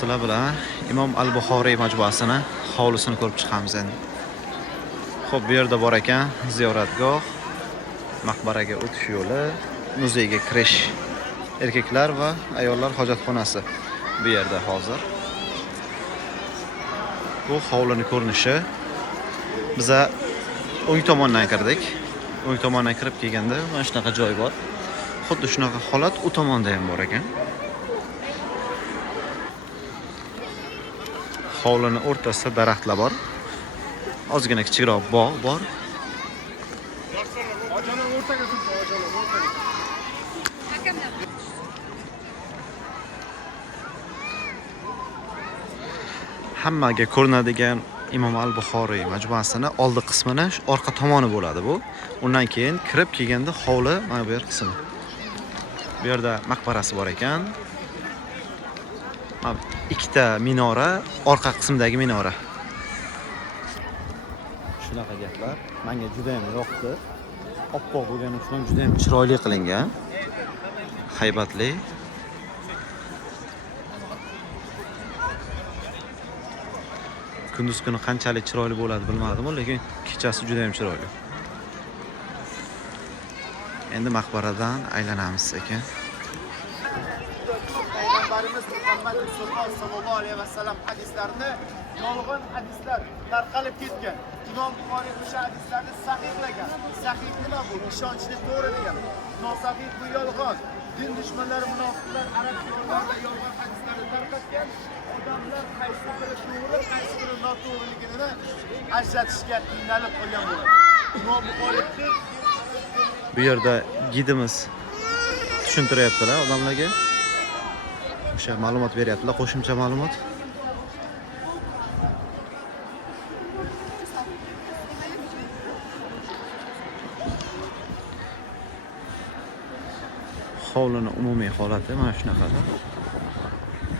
Sizlar bilan Imom al-Buxoriy majmuasini hovlisini ko'rib chiqamiz endi. Xo'p, bu yerda bor ekan ziyoratgoh, maqbaraga o'tish yo'li, muzeyga kirish, erkaklar va ayollar hojatxonasi bu yerda hozir. Bu hovlining ko'rinishi. Biza o'ng tomondan kirdik. O'ng tomondan kirib kelganda mana shunaqa joy bor. Xuddi shunaqa holat u tomonda ham bor ekan. Hovlining o'rtasida daraxtlar bor. Ozgina kichikroq bog' bor. Hammaga ko'rinadigan Imom al-Buxoriy majmuasini oldi qismini orqa tomoni bo'ladi bu. Undan keyin kirib kelganda hovli mana bu yer qismi. Bu yerda maqbarasi bor ekan. Ikkita minora, orqa qismdagi minora. Shunaqa gaplar menga juda ham yoqdi. Oppoq bo'lgani uchun juda ham chiroyli qilingan. Haybatli. Kunduz kuni qanchalik chiroyli bo'ladi bilmadim, lekin kechasi juda ham chiroyli. Endi maqbaradan aylanamiz ekan. Payg'ambarimiz Muhammad sallallohu alayhi vasallam hadislarini yolg'on hadislar tarqalib ketgan. Imom Buxoriy o'sha hadislarni sahihlagan. Sahih nima bu? Ishonchli, to'g'ri degani. Nosahih bu yolg'on. Din dushmanlari, munofiqlar arab tillarida yolg'on hadislarni tarqatgan. Odamlar qaysi biri to'g'ri, qaysi biri noto'g'riligini ajratishga qiynalib qolgan bo'ladi. Imom Buxoriy Bu yerda gidimiz tushuntiryaptilar odamlarga. O'sha ma'lumot beryaptilar, qo'shimcha ma'lumot. Hovlining umumiy holati mana shunaqada.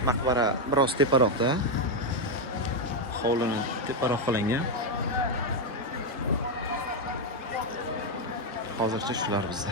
Maqbara biroz teparoqda. Hovlini teparoq qilingan. Hozircha shular bizda.